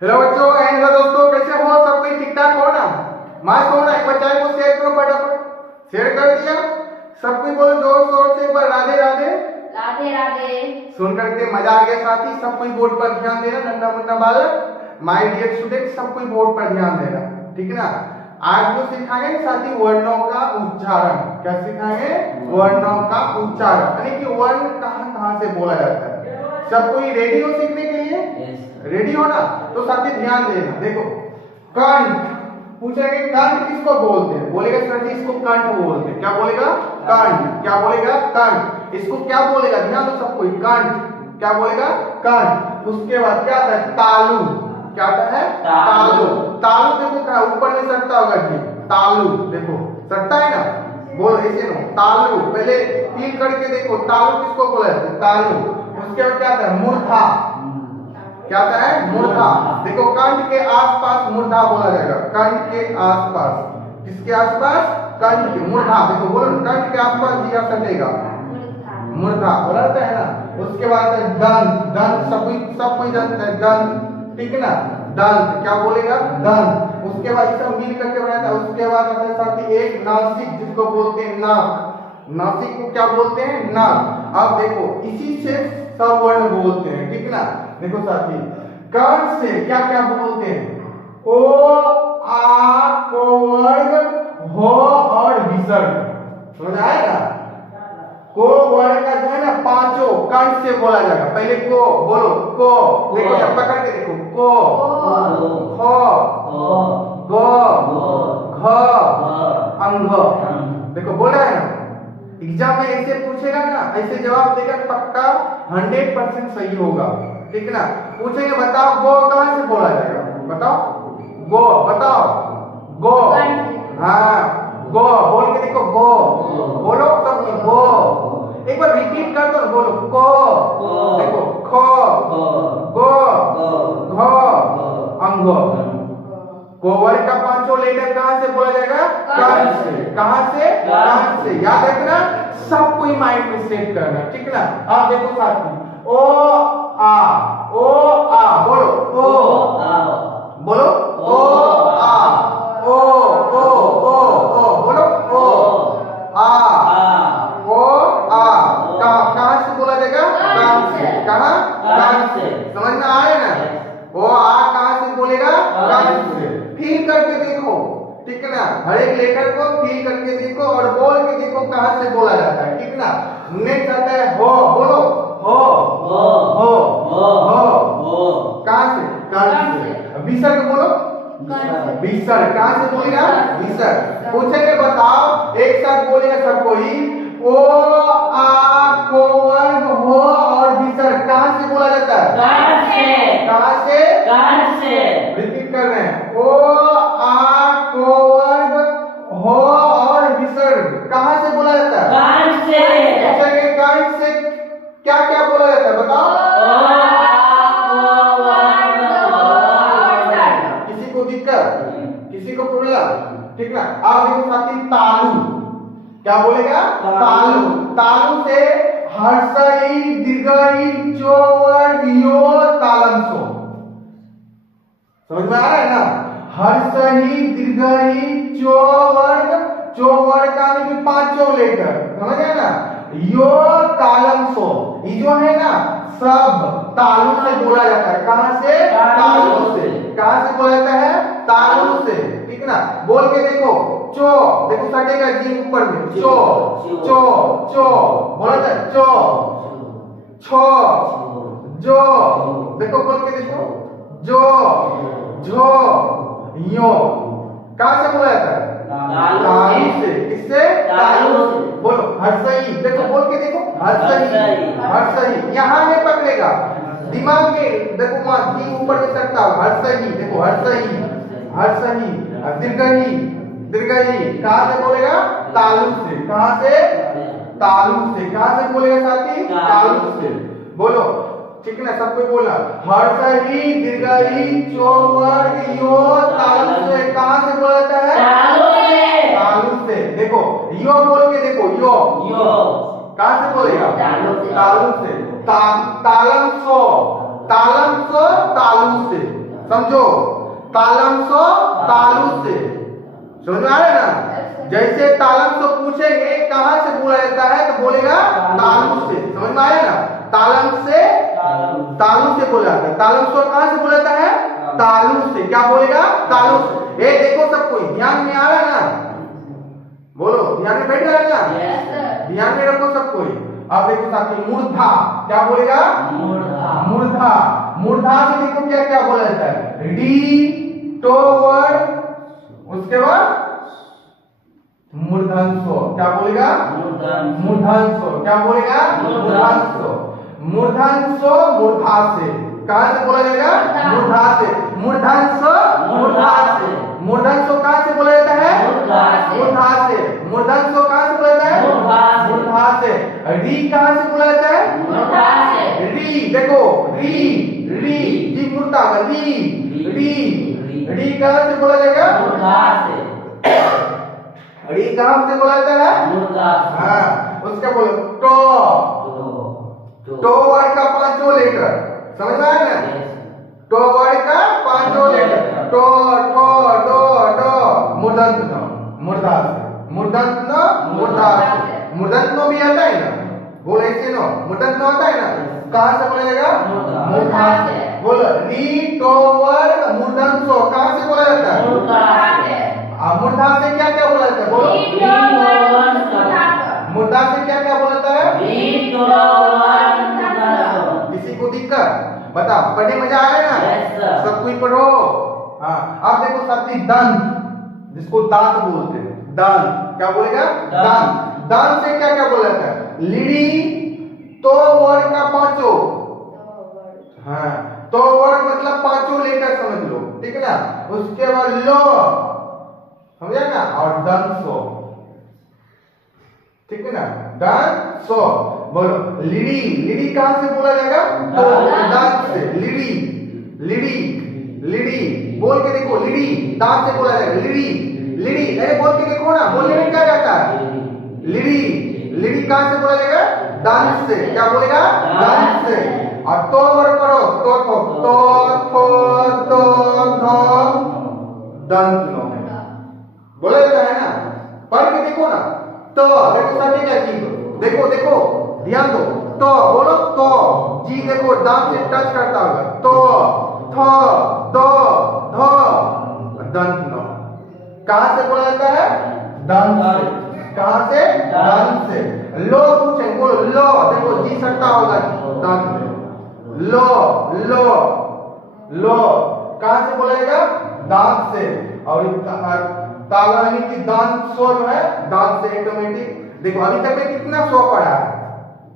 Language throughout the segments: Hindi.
हेलो बच्चों एंड दोस्तों, कैसे हो? सब कोई ठीक ठाक हो ना? मस्त हो ना? एक बार चैनल को शेयर करो फटाफट। शेयर कर दिया? सब कोई बोलो जोर शोर से एक बार राधे राधे। राधे राधे। सुन करके मजा आ गया साथी। सब कोई बोर्ड पर ध्यान देना, नन्ना मुन्ना बालक, माय डियर स्टूडेंट, सब कोई बोर्ड पर ध्यान देना, ठीक ना? आज जो सिखाएंगे साथी वर्णों का उच्चारण। क्या सिखाएंगे? वर्णों का उच्चारण, यानी कि वर्ण कहाँ कहाँ से बोला जाता है। सब कोई रेडी हो सीखने के लिए? रेडी हो ना? तो साथी ध्यान देना। देखो, कंठ पूछेंगे, कंठ किसको बोलते हैं? बोलेगा सर जी इसको कंठ बोलते हैं। क्या बोलेगा? कंठ। क्या बोलेगा? कंठ। इसको क्या बोलेगा? ध्यान दो सब कोई, कंठ। क्या बोलेगा? कंठ। उसके बाद क्या आता है? तालु। क्या आता है? तालु। तालु देखो क्या ऊपर में सटता होगा जी, तालु देखो सटता है ना, बोलो ऐसे नो तालु। पहले फील करके देखो, तालु किसको बोला जाता है? तालु। उसके बाद क्या आता है? मूर्धा। क्या आता है? मूर्धा। देखो कंठ के आसपास मूर्धा बोला जाएगा। कंठ के आसपास, किसके आसपास? कंठ के, मूर्धा। देखो बोलो कंठ के आसपास जिया सटेगा, मूर्धा बोला जाता है ना। उसके बाद है दंत। दंत सब कोई जानता है, दंत, ठीक है ना? दंत। क्या बोलेगा? दंत। उसके बाद सब मिल करके बनाता है। उसके बाद आता है साथी एक नासिक, जिसको बोलते हैं नाक। नासिक को क्या बोलते हैं? नाक। अब देखो इसी से सब वर्ण बोलते हैं, ठीक ना? देखो साथी, कंठ से क्या क्या बोलते हैं? ओ, आ, को वर्ग, हो और विसर्ग। समझ आएगा? को वर्ग का जो है ना पांचों कंठ से बोला जाएगा। पहले को बोलो, को देखो, जब पकड़ के देखो, को, ख, ग, घ, अंग। देखो बोला है ना? एग्जाम में ऐसे पूछेगा ना, ऐसे जवाब देगा पक्का 100% सही होगा, ठीक ना? पूछेंगे बताओ गो कहां से बोला जाएगा? बताओ गो, बताओ गो। हाँ गो बोल के देखो, गो बोलो सब, गो। एक बार रिपीट कर दो, बोलो को, देखो ख, गो, घ, अंग। कोवर का पांचों लेटर कहां से बोला जाएगा? कंठ से। कहां से? कंठ से। याद रखना, सब कोई माइंड में सेट करना, ठीक ना? अब देखो साथी, ओ आ, ओ आ बोलो, ओ आ बोलो, ओ आ, ओ ओ ओ ओ बोलो, ओ आ, ओ आ। कहां से बोला जाएगा? कंठ से। कहां? कंठ से। समझ में आया ना? ओ आ कहां से बोलेगा? कंठ से। फील करके देखो, ठीक है ना? हर एक लेटर को फील करके देखो और बोल के देखो कहां से बोला जाता है, ठीक ना? नेक्स्ट आता है हो, बोलो हो, हो, हो। कहां से? कंठ से। विसर्ग बोलो, विसर्ग। कहां से बोलेगा? विसर्ग। पूछेंगे बताओ, एक साथ बोलेगा सब कोई, ओ आ को वर्ग, हो और विसर्ग कहां से बोला जाता है? कंठ से। कहां से? कंठ से। रिपीट कर रहे हैं, ओ आ को वर्ग, हो और विसर्ग कहां से बोला जाता है? कंठ से। पूछेंगे कंठ से क्या क्या बोला जाता है? बताओ। किसी को दिक्कत? किसी को प्रॉब्लम? ठीक ना? आप देखो साथी, तालु। क्या बोलेगा? तालु। तालु से हर्षई, दीर्घई, चो वर्ग, यो तालम सो। समझ में आ रहा है ना? हर्षई, दीर्घई, चो वर्ग का यानी पांचों लेकर, समझ आया ना? यो तालम सो, ये जो है ना सब तालु से बोला जाता है। कहां से? तालु से। कहां से बोला जाता है? तालु से, ठीक ना? बोल के देखो, चो देखो सटेगा जी ऊपर में, चो चो चो बोला जाता है, चो, छो, जो देखो बोल के देखो, जो, झो, यो। कहां से बोला जाता है? तालु से। किससे? तालु से। बोलो हर्षई, देखो बोल के देखो, हर्षई, हर्षई। यहाँ में पकड़ेगा, दिमाग में देखो, वहां जी ऊपर में सकता है, हर्षई देखो, हर्षई, हर्षई। दीर्घई, दीर्घई कहां से बोलेगा? तालु से। कहां से? तालु से। कहां से बोलेगा साथी? तालु से। बोलो, ठीक है ना? सब कोई बोला, हर्षई, दीर्घई, चो वर्ग, यो तालु से। कहां से बोला जाता है? तालु से। तालु से। देखो यो बोल के देखो, यो, कहां से बोलेगा? तालु से। तालु से। तालम सो, तालम सो तालु से। समझो, तालम सो तालू से, समझ में आ रहा है ना। जैसे तालम से पूछेंगे कहां से बोला जाता है तो बोलेगा तालू से, समझ में आया ना। तालम से तालू से बोला जाता है। तालम सो कहां से बोला जाता है, तालू से। क्या बोलेगा, तालू से। ये देखो सब कोई ध्यान में आ रहा है ना, बोलो ध्यान में बैठ रहा है ना, यस सर। ध्यान में रखो सब कोई। अब देखो साथी, मूर्धा, क्या बोलेगा, मूर्धा। मूर्धा से देखो क्या क्या बोला जाता है, डी टोवर्ड, उसके बाद मूर्धन्य। क्या बोलेगा, मूर्धन्य। क्या बोलेगा, मूर्धन्य। मूर्धन्य मूर्धा से, कहां से बोला जाएगा, मूर्धा से। मूर्धन्य मूर्धा से। मूर्धन्य कहां से बोला जाता है, मूर्धा से। मूर्धन्य कहां से बोला जाता है, मूर्धा से। री कहां से बोला जाता है, री। देखो री, री जी मूर्धा का री, री। री कहां से बोला जाएगा, री कहां से बोला जाता है, हाँ। उसका बोलो टो, टो वर्ड का 5 लेटर, समझ में आया ना। टो वर्ड का 5 लेटर, टो ठो डो डो। मूर्धन्य मूर्धा से, मूर्धन्य मूर्धा से। मूर्धन्य भी आता है ना, बोल ऐसे नो, मूर्धन्य आता है ना, कहां से बोला जाएगा, मूर्धा से। बोलो री टो वर्ड मूर्धन्य कहां से बोला जाता है, मूर्धा से। क्या क्या बोला जाता है, बोलो मूर्धा से क्या क्या बोला जाता है। किसी को दिक्कत बता, पढ़ने मजा आया ना, सब कोई पढ़ो। हाँ, अब देखो साथी, दंत, जिसको दांत बोलते हैं, दंत। क्या बोलेगा, दंत। दंत से क्या क्या बोला जाता है, लीड़ी तो वर्ड का 5। हाँ, तो वर्ड मतलब 5 लेटर समझ लो, ठीक है ना। उसके बाद लो, समझा ना, और दंत सो, ठीक है ना, दंत सो। बोलो लीड़ी, लीड़ी कहां से बोला जाएगा, तो दांत से। लीड़ी, लीड़ी, लीड़ी बोल के देखो, लीड़ी दांत से बोला जाएगा, लीड़ी, लीड़ी। अरे बोल के देखो ना, बोलने में क्या जाता है, लीड़ी। लीड़ी कहां से बोला जाएगा, दांत से। क्या बोलेगा, दांत से। और तो वर्ड करो, तो दंत नो बोला जाता है ना। पढ़ के देखो ना, तो देखो साथी क्या चीज, देखो देखो ध्यान दो, तो बोलो तो, जी देखो दांत से टच करता होगा, तो थ दो ध दंत नो। कहां से बोला जाता है, दंत से। कहां से, दंत से। लो पूछे, बोलो लो, देखो जी सटता होगा दांत में, लो लो लो। कहां से बोला जाएगा, दांत से। और ताला यानी कि दांत सो जो है, दांत से ऑटोमेटिक। देखो अभी तक में कितना 100 पढ़ा है,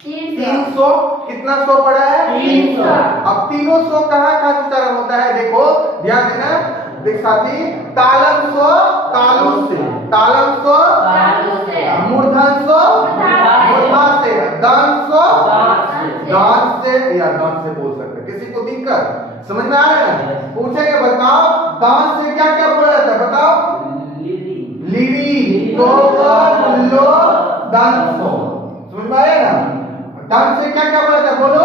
300। कितना 100 पढ़ा है, 300। अब तीनों 100 कहां कहां उच्चारण होता है, देखो ध्यान देना। देख साथी, तालम सो तालु से, तालम सो मूर्धन्य सो मूर्धा से, दंत सो दांत से, या दांत से बोल सकते। किसी को दिक्कत समझ में आ रहा है ना, पूछेंगे बताओ दांत से क्या क्या बोला जाता है, बताओ। लीड़ी तो लो दंत सो, समझ में आया ना। दंत से क्या क्या बोला जाता है, बोलो।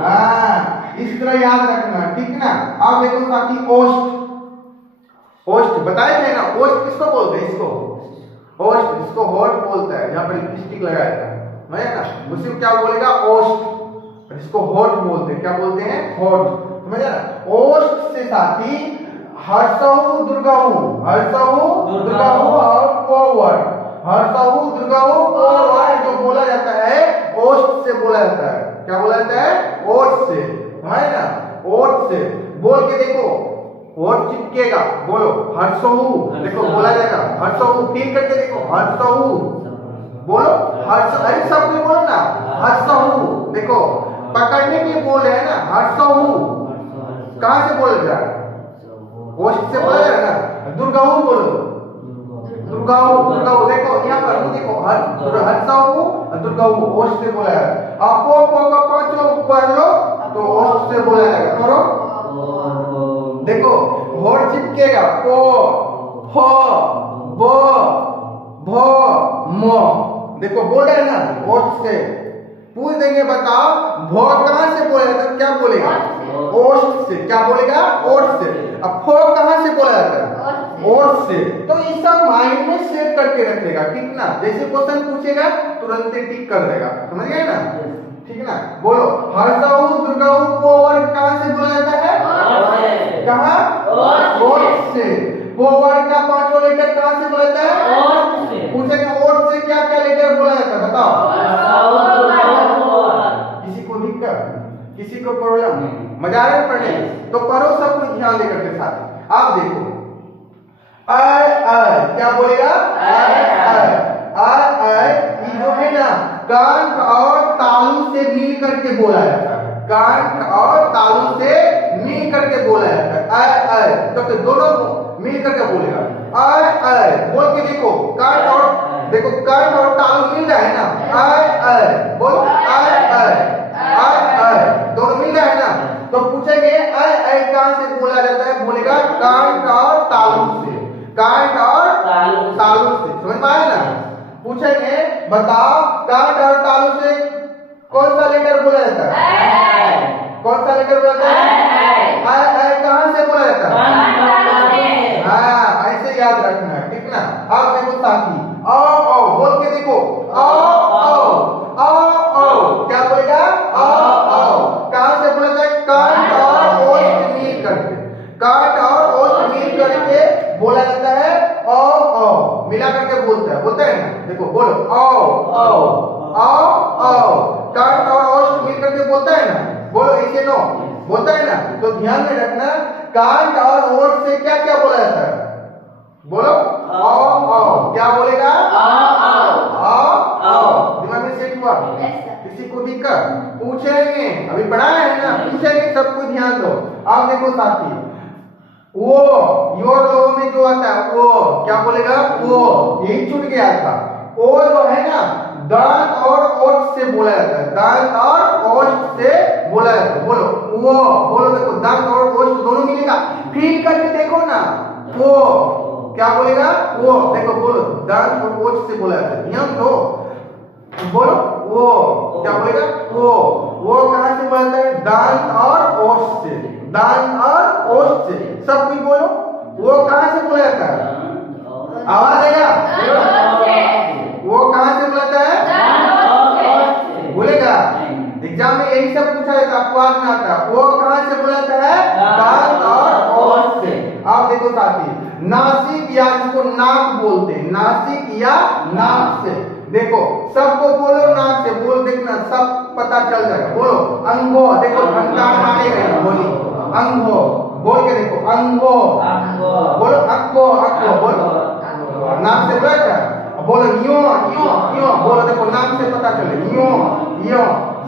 हाँ, इस तरह याद रखना, ठीक ना। अब देखो साथी, ओष्ठ, ओष्ठ बताए थे ना, ओष्ठ किसको बोलते हैं, इसको ओष्ठ, इसको होठ बोलता है, यहाँ पर लिपस्टिक लगाया था है ना, उसी को क्या बोलेगा, ओष्ठ। इसको होठ बोलते हैं, क्या बोलते हैं, होठ, समझ ना। ओष्ठ से साथी हर्षहु दुर्गाहु, हर्षहु दुर्गाहु और पोवर्ड, हर्षहु दुर्गाहु पोवर्ड जो बोला जाता है ओष्ठ से बोला जाता है। क्या बोला जाता है, ओठ से, है ना, ओठ से। बोल के देखो, ओठ चिपकेगा, बोलो हर्षहु, देखो बोला जाएगा हर्षहु। फील करके देखो, हर्षहु बोलो, हर्ष, अरे सब कोई बोलो ना, हर्षहु। देखो पकड़ने के लिए बोल रहे हैं ना, हर्षहु। कहां से बोला जा रहा है, ओष्ठ से बोला जा रहा है ना। दुर्गाहु बोलो, दुर्गाहु, दुर्गाहु। देखो यहाँ पर देखो, हर्षहु दुर्गाहु, ओष्ठ से बोला है। आप को का 5 पढ़ लो तो ओष्ठ से बोला जाएगा, करो। देखो होठ चिपकेगा, पो फो बो भो मो, देखो बोल रहे हैं ना, ओष्ठ से। पूछ देंगे बताओ भो कहाँ से बोलेगा तो क्या बोलेगा? ओष्ठ से। क्या बोलेगा? ओष्ठ से। अब फो कहाँ से बोला जाता है? ओष्ठ से। तो ये सब माइंड में सेव करके रखेगा, ठीक ना? जैसे क्वेश्चन पूछेगा तुरंत टिक कर देगा, समझ गए ना? ठीक ना? बोलो हर्षऊ दुर्गाऊ को वर्ग कहाँ से बोला जाता है? कहाँ? ओष्ठ से। वो वर्ग का पांचों लेटर कहाँ से बोला जाता है? पूछेंगे ओष्ठ से क्या क्या लेटर बोला जाता है बताओ? किसी को दिक्कत, किसी को प्रॉब्लम? मजा आ रहा है पढ़ने? तो पढ़ो सब कुछ ध्यान देकर के साथ। आप देखो क्या बोलेगा? ये जो है ना कंठ और तालु से मिल करके बोला जाता है। कंठ और तालु से मिल करके बोला जाता है। तो दोनों मिल करके बोलेगा। बोल के देखो कंठ और तालु मिल रहा है ना? बोलो दोनों मिल रहा है ना? तो पूछेंगे कहां से बोला जाता है? बोलेगा कंठ और तालु से। कंठ और तालु से, समझ में आया ना? पूछेंगे बताओ कंठ और तालु से कौन सा लेटर बोला जाता है? कौन सा लेटर बोला जाता है? कहां से बोला जाता है? हाँ, ऐसे याद रखना है, ठीक ना? अब देखो साथी ओ बोल के देखो क्या बोलेगा? कहां से बोला जाता है? कंठ और ओष्ठ मिल करके। कंठ और ओष्ठ मिल करके बोला जाता है। ओ मिला करके बोलता है ना? देखो बोलो कंठ और ओष्ठ मिल करके बोलता है ना? बोलो इसे नो बोलता है ना? तो ध्यान में रखना कंठ और ओष्ठ से क्या क्या बोला जाता है? बोलो क्या बोलेगा? दिमाग में सेट हुआ? किसी को दिक्कत? पूछेंगे, अभी पढ़ाया है ना? पूछेंगे, सब कुछ ध्यान दो। अब देखो साथी वो योर लोगों में जो आता है वो क्या बोलेगा? वो यही छूट गया था। वो जो है ना दांत और ओठ से बोला जाता है। दांत और ओठ से बोला जाता है। बोलो वो, बोलो देखो दांत और ओठ दोनों मिलेगा। फील करके देखो ना वो क्या बोलेगा? वो देखो बोलो दांत और ओठ से बोला जाता है। ध्यान दो, बोलो वो क्या बोलेगा? वो कहां से बोला जाता है? दांत और ओठ से। दांत और ओठ से। सब कुछ बोलो वो कहां से बोला जाता है? आवाज आएगा? वो कहां से बोला जाता है? बोलेगा एग्जाम में यही सब पूछा जाता है, आपको आज में आता है। वो कहां से बोला जाता है? दांत और ओठ से। आप देखो साथी नासिक या जिसको नाक बोलते हैं, नासिक या नाक से। देखो सबको बोलो नाक से, बोल देखना सब पता चल जाएगा। बोलो अंगो, देखो घंटा मारेगा, बोली अंगो बोल के देखो अंगो। बोलो अक्को बोलो नाक से बोला क्या? बोलो यो बोलो, देखो नाक से पता चले यो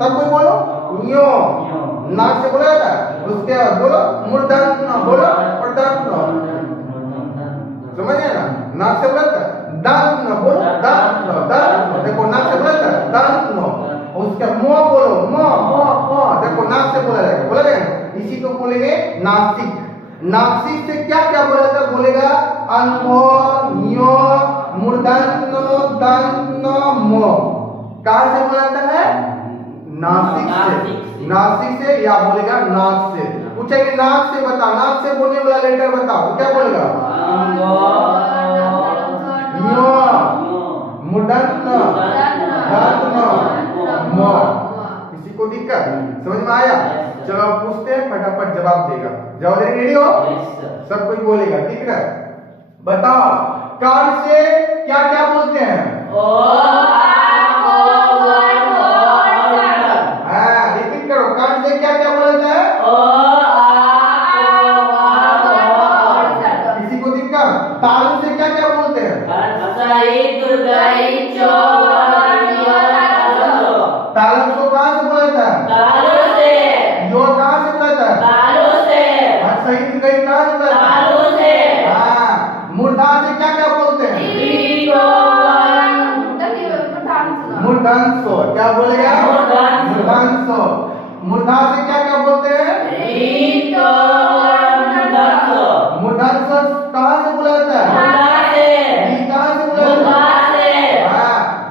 सब कोई बोलो यो नाक से बोला जाता है। उसके बाद बोलो मूर्धन्य, बोलो मूर्धन्य, समझ गए ना? नाक से बोला जाता है। दांत बोलो दांत, देखो नाक से बोला जाता है दांत। उसके मुंह बोलो मुंह, देखो नाक से बोला जाएगा, बोला जाएगा। इसी को बोलेंगे नासिक। नासिक से क्या क्या बोला जाता है? बोलेगा अंगो न्यो मूर्धन्य दंत मो। कहां से बोला जाता है? नासिक से। नासिक से या बोलेगा नाक से। पूछेंगे नाक से बता, नाक से बोलने वाला लेटर बताओ, क्या बोलेगा? मूर्धन्य दंत मो। किसी को दिक्कत? समझ में आया? चलो आप पूछते हैं, फटाफट जवाब देगा। जवाब देने रेडी हो? सब कुछ बोलेगा, ठीक है? बताओ कान से क्या क्या बोलते हैं? रिपीट करो, कान से क्या क्या बोलता है? किसी को दिक्कत? तालु से क्या क्या बोलते हैं? तालु को कहां से बोलता है? यो कहां से बोलता है? सही गई कहां से बोलता है? मूर्धा से क्या क्या बोलते हैं? मूर्धन्य। क्या बोलेगा? मूर्धन्य। मूर्धा से क्या क्या बोलते हैं? मूर्धन्य कहां से बोला जाता है? कहां से बोला जाता है?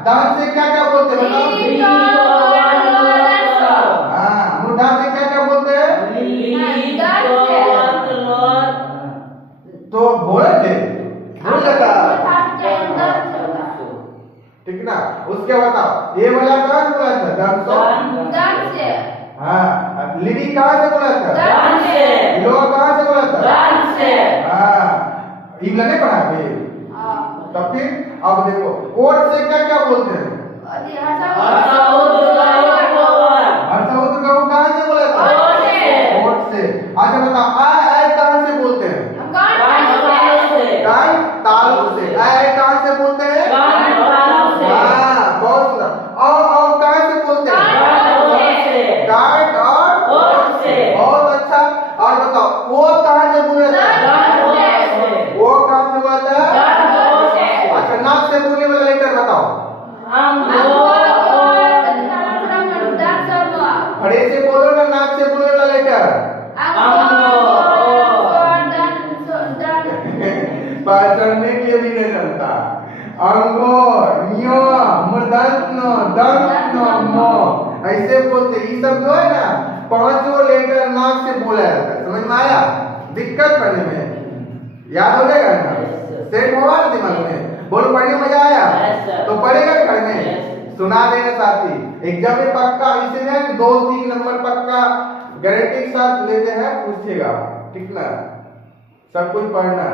दांत से क्या क्या बोलते हैं? ठीक ना। उसके बताओ ये वाला कहाँ से बोला था? दम सो दम से। हाँ। लिडी कहाँ से बोला था? दम से। लोहा कहाँ से बोला था? दम से। हाँ। इमला ने पढ़ा है तब फिर अब देखो कोट से क्या क्या बोलते हैं? हर्षाउत का कहाँ से बोला था? कोट से। अच्छा बताओ आय कहाँ से बोलते हैं? कान तालु से। आय कहाँ से बोलते हैं? हाँ बहुत सुंदर। और कहाँ से बोलते हैं? काट और बहुत अच्छा। और बताओ वो कहाँ से बोला था? वो कहाँ से बोला था? अच्छा नाक से बोलने वाला लेटर बताओ। खड़े से बोलो ना नाक से बोलने वाला लेटर। पहचानने के लिए नहीं चलता। अंगो नियो मदन दंत मो ऐसे बोलते। ये सब जो है ना पांचों लेटर नाक से बोला जाता है। समझ में आया? दिक्कत पढ़ने में याद हो जाएगा ना? सेट हुआ ना दिमाग में? बोलो पढ़ने मजा आया तो पढ़ेगा घर में। सुना देना साथी एग्जाम में पक्का इसे ना 2-3 नंबर पक्का गारंटी के साथ लेते हैं। पूछेगा ठीक ना। सब कुछ पढ़ना।